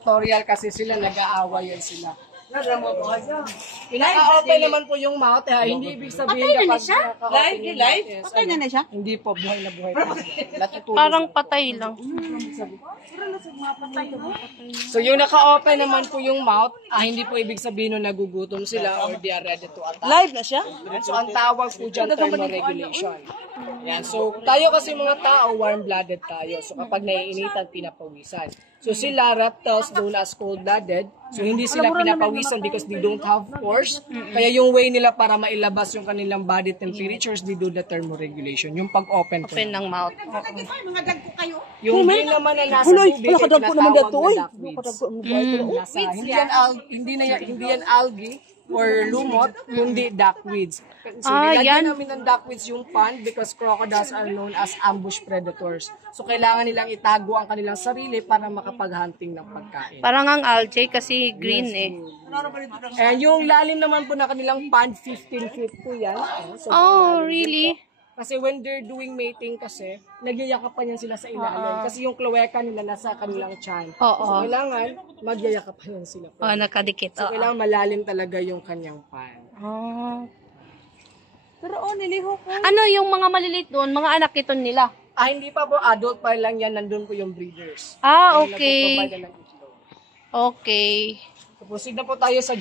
Tutorial kasi sila, nag-aaway yan sila. Pinaka-open naman po yung mouth, hindi ibig sabihin kapag Live? Patay na siya? hindi po, buhay na buhay pa sila. Parang patay lang. So yung naka-open naman po yung mouth, hindi po ibig sabihin na nagugutom sila or they are ready to attack. Live na siya? So ang tawag po dyan, thermoregulation. Yan. So tayo kasi mga tao, warm-blooded tayo. So kapag naiinitan, pinapawisan. So sila, reptiles known as cold-blooded. So hindi sila pinapawisan because they don't have pores. Kaya yung way nila para mailabas yung kanilang body temperatures, they do the thermoregulation. Yung pag-open po. Open ng mouth. Yung green naman na nasa tubig, ay tinatawag na duckweeds. Hindi yan algae or lumot, kundi duckweeds. So nilagyan namin ng duckweeds yung pond because crocodiles are known as ambush predators. So kailangan nilang itago ang kanilang sarili para makapag-hunting ng pagkain. Parang ang algae kasi green And yung lalim naman po na kanilang pond, 15 feet po yan. So, really? Kasi when they're doing mating kasi, nagyayakapan yan sila sa ilalim. Kasi yung cloaca nila nasa kanilang tiyan. So kailangan magyayakapan yan sila. Nakadikit. So kailangan malalim talaga yung kanyang pan. Pero niliho ko. Ano yung mga maliliit doon? Mga anak ito nila? Hindi pa po. Adult pa lang yan. Nandun po yung breeders. Okay. Okay. So proceed na po tayo sa